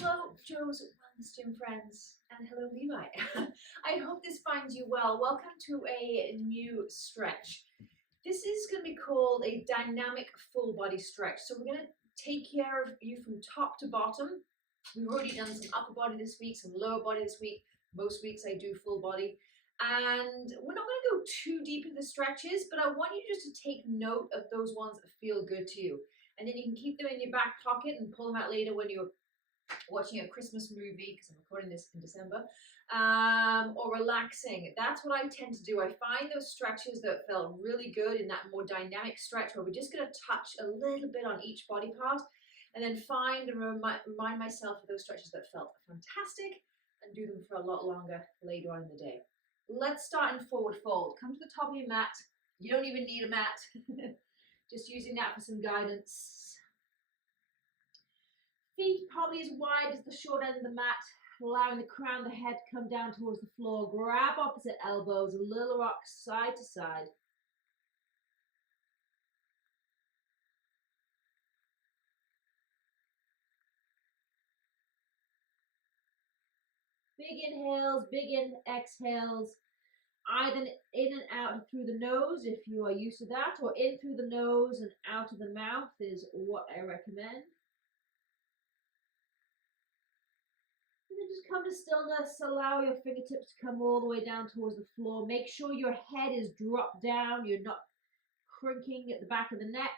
Hello, Joe's Wellness Gym friends, and hello, Levi. I hope this finds you well. Welcome to a new stretch. This is going to be called a dynamic full body stretch. So we're going to take care of you from top to bottom. We've already done some upper body this week, some lower body this week. Most weeks I do full body. And we're not going to go too deep into the stretches, but I want you just to take note of those ones that feel good to you. And then you can keep them in your back pocket and pull them out later when you're watching a Christmas movie, because I'm recording this in December, or relaxing. That's what I tend to do. I find those stretches that felt really good in that more dynamic stretch where we're just going to touch a little bit on each body part, and then find and remind myself of those stretches that felt fantastic and do them for a lot longer later on in the day. Let's start in forward fold. Come to the top of your mat. You don't even need a mat. Just using that for some guidance. Feet probably as wide as the short end of the mat, allowing the crown of the head to come down towards the floor. Grab opposite elbows, a little rock side to side. Big inhales, big exhales. Either in and out through the nose if you are used to that, or in through the nose and out of the mouth is what I recommend. Just come to stillness, allow your fingertips to come all the way down towards the floor. Make sure your head is dropped down, you're not crinking at the back of the neck.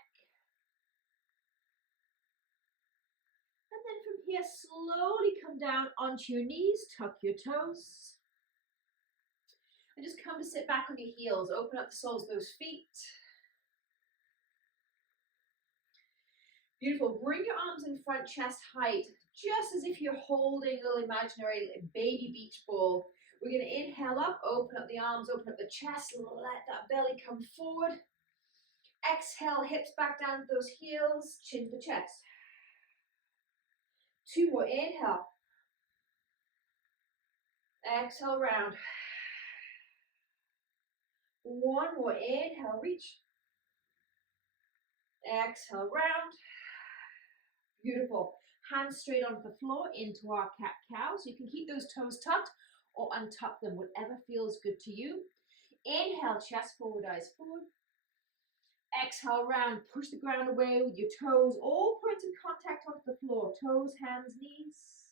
And then from here, slowly come down onto your knees, tuck your toes. And just come to sit back on your heels, open up the soles of those feet. Beautiful. Bring your arms in front, chest height, just as if you're holding a little imaginary baby beach ball. We're going to inhale up, open up the arms, open up the chest, let that belly come forward. Exhale, hips back down to those heels, chin to the chest. 2 more, inhale. Exhale, round. 1 more, inhale, reach. Exhale, round. Beautiful. Hands straight onto the floor into our cat-cow. So you can keep those toes tucked or untuck them, whatever feels good to you. Inhale, chest forward, eyes forward. Exhale, round. Push the ground away with your toes, all points of contact onto the floor. Toes, hands, knees.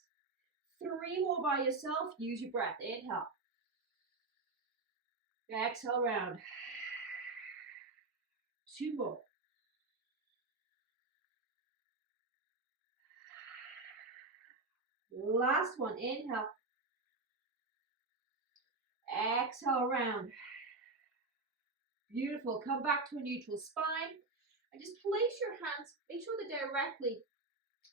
3 more by yourself. Use your breath. Inhale. Exhale, round. 2 more. Last one, inhale. Exhale, round. Beautiful. Come back to a neutral spine. And just place your hands, make sure they're directly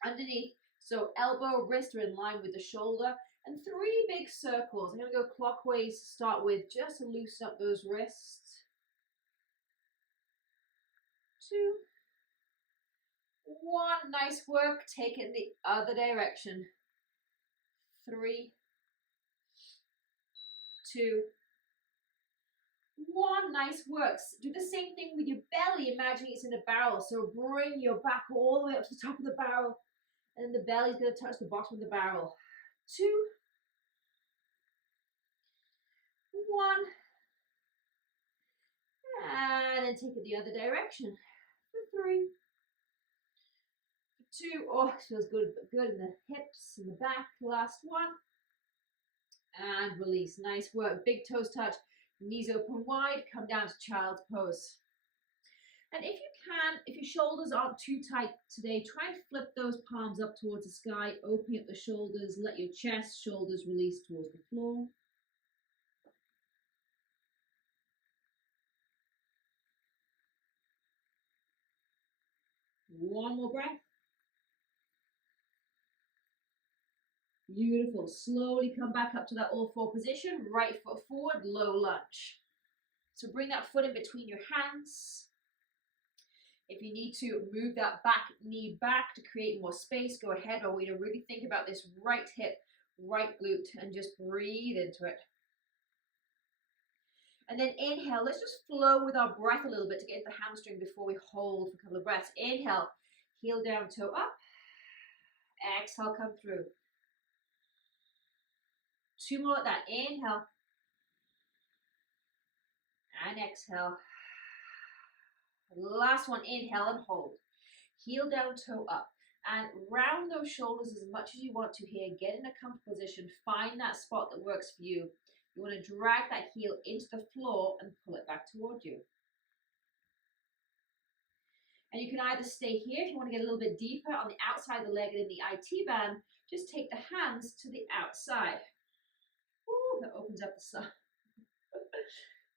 underneath. So elbow, wrist are in line with the shoulder. And 3 big circles. I'm going to go clockwise to start with, just to loosen up those wrists. 2, 1. Nice work. Take it in the other direction. 3, 2, 1. Nice work. Do the same thing with your belly. Imagine it's in a barrel. So bring your back all the way up to the top of the barrel. And the belly's going to touch the bottom of the barrel. 2, 1. And then take it the other direction. For 3, 2. Oh, it feels good, but good in the hips and the back. Last one. And release. Nice work. Big toes touch. Knees open wide. Come down to child's pose. And if you can, if your shoulders aren't too tight today, try and flip those palms up towards the sky. Opening up the shoulders. Let your chest, shoulders release towards the floor. One more breath. Beautiful. Slowly come back up to that all-four position. Right foot forward, low lunge. So bring that foot in between your hands. If you need to move that back knee back to create more space, go ahead. I want you to really think about this right hip, right glute, and just breathe into it. And then inhale. Let's just flow with our breath a little bit to get into the hamstring before we hold for a couple of breaths. Inhale, heel down, toe up. Exhale, come through. 2 more like that. Inhale. And exhale. Last one. Inhale and hold. Heel down, toe up. And round those shoulders as much as you want to here. Get in a comfortable position. Find that spot that works for you. You want to drag that heel into the floor and pull it back towards you. And you can either stay here if you want to get a little bit deeper on the outside of the leg and in the IT band. Just take the hands to the outside. Ooh, that opens up the side.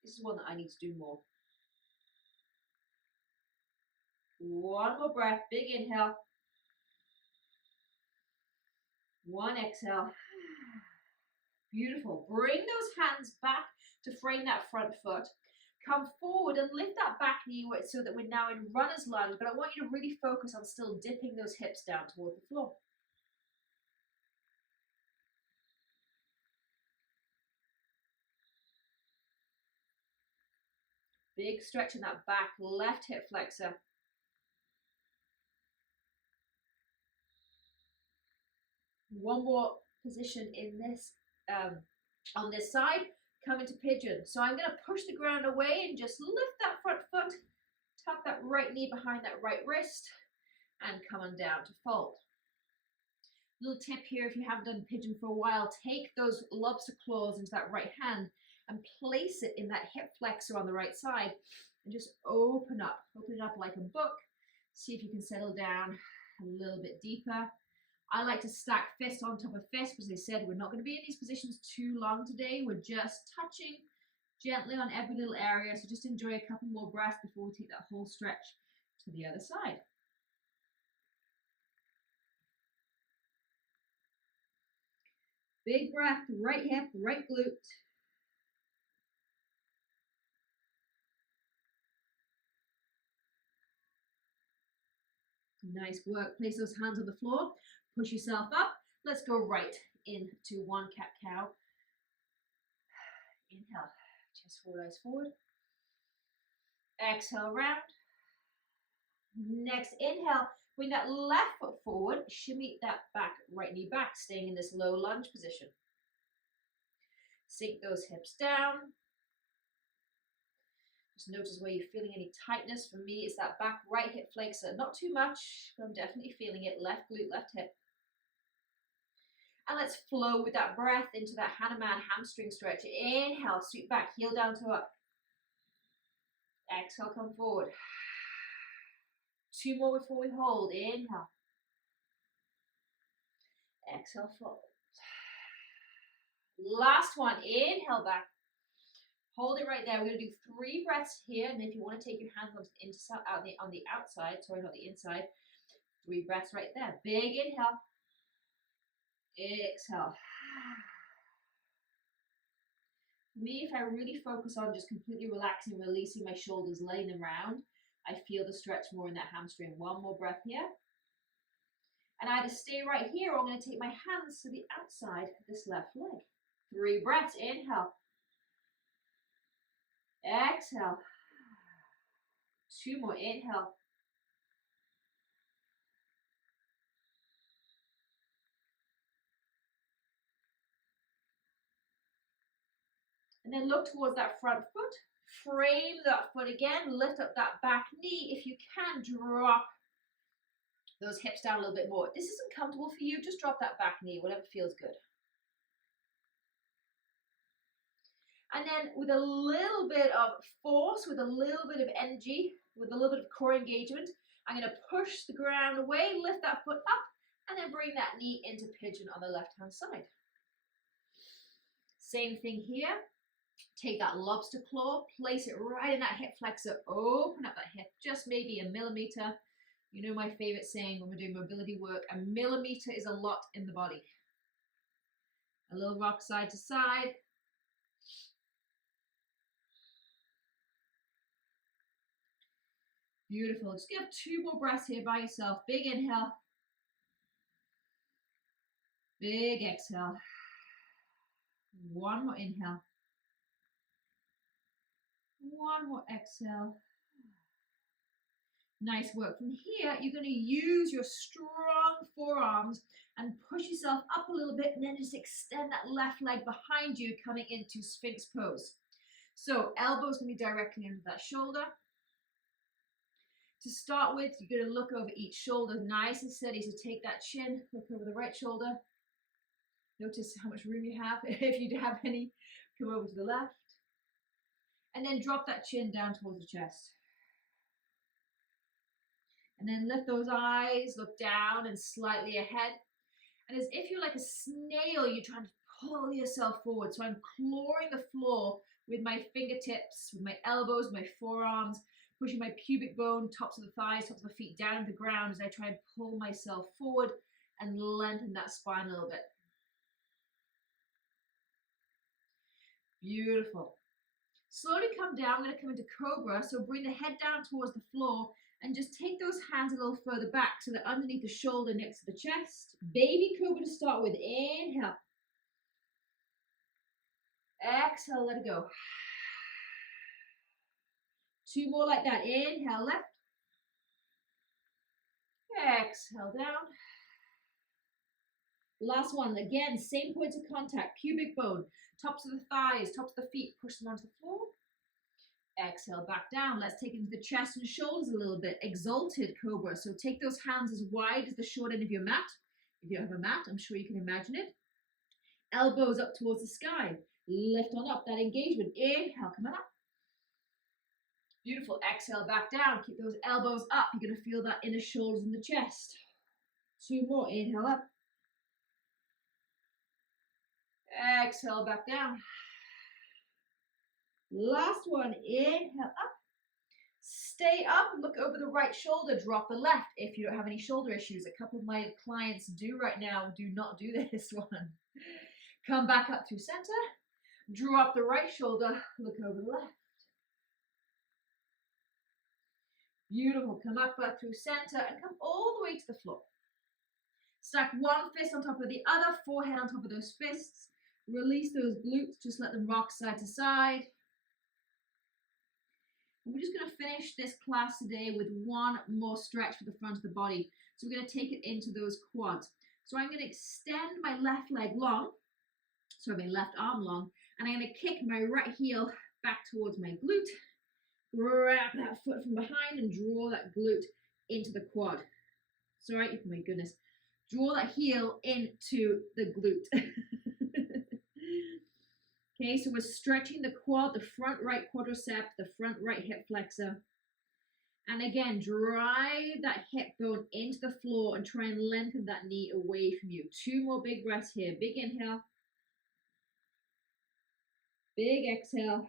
This is one that I need to do more. One more breath. Big inhale. One exhale. Beautiful. Bring those hands back to frame that front foot. Come forward and lift that back knee so that we're now in runner's lunge, but I want you to really focus on still dipping those hips down toward the floor. Big stretch in that back left hip flexor. One more position in this, on this side. Come into pigeon. So I'm going to push the ground away and just lift that front foot, tuck that right knee behind that right wrist, and come on down to fold. Little tip here, if you haven't done pigeon for a while, take those lobster claws into that right hand and place it in that hip flexor on the right side and just open it up like a book. See if you can settle down a little bit deeper. I like to stack fist on top of fist, because as I said, we're not going to be in these positions too long today. We're just touching gently on every little area. So just enjoy a couple more breaths before we take that whole stretch to the other side. Big breath, right hip, right glute. Nice work. Place those hands on the floor. Push yourself up. Let's go right into one cat-cow. Inhale, chest forward, eyes forward. Exhale, round. Next inhale, bring that left foot forward. Shimmy that back, right knee back, staying in this low lunge position. Sink those hips down. Just notice where you're feeling any tightness. For me, it's that back right hip flexor. Not too much, but I'm definitely feeling it. Left glute, left hip. And let's flow with that breath into that Hanuman hamstring stretch. Inhale, sweep back, heel down to up. Exhale, come forward. 2 more before we hold. Inhale. Exhale, fold. Last one. Inhale back. Hold it right there. We're going to do 3 breaths here. And if you want to take your hands on the outside, sorry, not the inside, 3 breaths right there. Big inhale. Exhale. For me, if I really focus on just completely relaxing, releasing my shoulders, laying them round, I feel the stretch more in that hamstring. 1 more breath here. And either stay right here or I'm going to take my hands to the outside of this left leg. 3 breaths. Inhale. Exhale. 2 more. Inhale. And then look towards that front foot. Frame that foot again. Lift up that back knee. If you can, drop those hips down a little bit more. If this isn't comfortable for you, just drop that back knee, whatever feels good. And then with a little bit of force, with a little bit of energy, with a little bit of core engagement, I'm going to push the ground away, lift that foot up, and then bring that knee into pigeon on the left-hand side. Same thing here. Take that lobster claw, place it right in that hip flexor, open up that hip, just maybe a millimeter. You know my favorite saying when we're doing mobility work, a millimeter is a lot in the body. A little rock side to side. Beautiful. Just give 2 more breaths here by yourself. Big inhale. Big exhale. 1 more inhale. 1 more exhale. Nice work. From here, you're going to use your strong forearms and push yourself up a little bit, and then just extend that left leg behind you, coming into Sphinx pose. So elbows can be directly under that shoulder. To start with, you're going to look over each shoulder nice and steady. So take that chin, look over the right shoulder. Notice how much room you have. If you have any, come over to the left. And then drop that chin down towards the chest. And then lift those eyes, look down and slightly ahead. And as if you're like a snail, you're trying to pull yourself forward. So I'm clawing the floor with my fingertips, with my elbows, my forearms, pushing my pubic bone, tops of the thighs, tops of the feet down to the ground as I try and pull myself forward and lengthen that spine a little bit. Beautiful. Slowly come down. I'm going to come into Cobra. So bring the head down towards the floor and just take those hands a little further back so they're underneath the shoulder next to the chest. Baby Cobra to start with. Inhale. Exhale, let it go. 2 more like that. Inhale, left. Exhale, down. Last one. Again, same points of contact. Pubic bone, tops of the thighs, tops of the feet. Push them onto the floor. Exhale, back down. Let's take it into the chest and shoulders a little bit. Exalted Cobra. So take those hands as wide as the short end of your mat. If you don't have a mat, I'm sure you can imagine it. Elbows up towards the sky. Lift on up, that engagement. Inhale, come on up. Beautiful. Exhale, back down. Keep those elbows up. You're going to feel that inner shoulders in the chest. 2 more. Inhale up. Exhale, back down. Last one. Inhale up. Stay up. Look over the right shoulder. Drop the left if you don't have any shoulder issues. A couple of my clients do right now. Do not do this one. Come back up to center. Drop the right shoulder. Look over the left. Beautiful. Come up through center and come all the way to the floor. Stack one fist on top of the other, forehead on top of those fists. Release those glutes. Just let them rock side to side. And we're just going to finish this class today with one more stretch for the front of the body. So we're going to take it into those quads. So I'm going to extend my left leg long. Sorry, my left arm long. And I'm going to kick my right heel back towards my glute. Grab that foot from behind and draw that glute into the quad. Sorry, my goodness. Draw that heel into the glute. Okay, so we're stretching the quad, the front right quadricep, the front right hip flexor. And again, drive that hip bone into the floor and try and lengthen that knee away from you. 2 more big breaths here. Big inhale. Big exhale.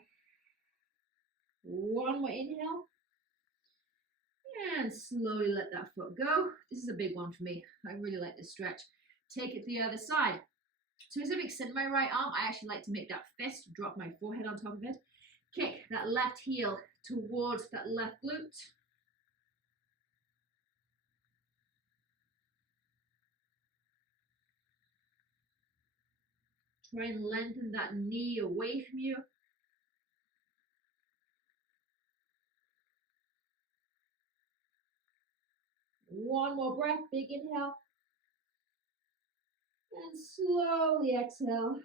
1 more inhale. And slowly let that foot go. This is a big one for me. I really like this stretch. Take it to the other side. So instead of extending my right arm, I actually like to make that fist, drop my forehead on top of it. Kick that left heel towards that left glute. Try and lengthen that knee away from you. One more breath, big inhale. And slowly exhale.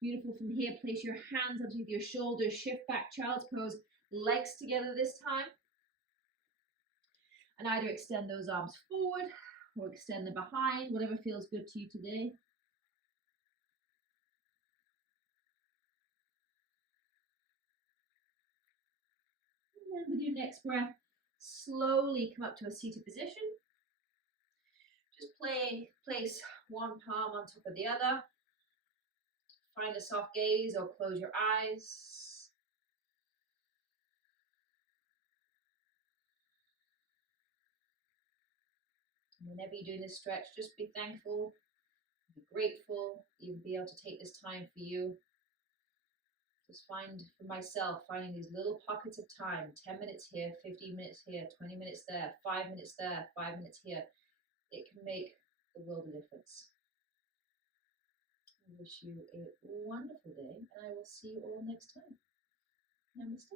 Beautiful. From here, place your hands underneath your shoulders, shift back, child's pose, legs together this time. And either extend those arms forward or extend them behind, whatever feels good to you today. And then with your next breath, slowly come up to a seated position. Just place one palm on top of the other. Find a soft gaze or close your eyes. And whenever you're doing this stretch, just be thankful, be grateful, you'll be able to take this time for you. Just find, for myself, finding these little pockets of time, 10 minutes here, 15 minutes here, 20 minutes there, 5 minutes there, 5 minutes here. It can make the world a difference. I wish you a wonderful day, and I will see you all next time. Namaste.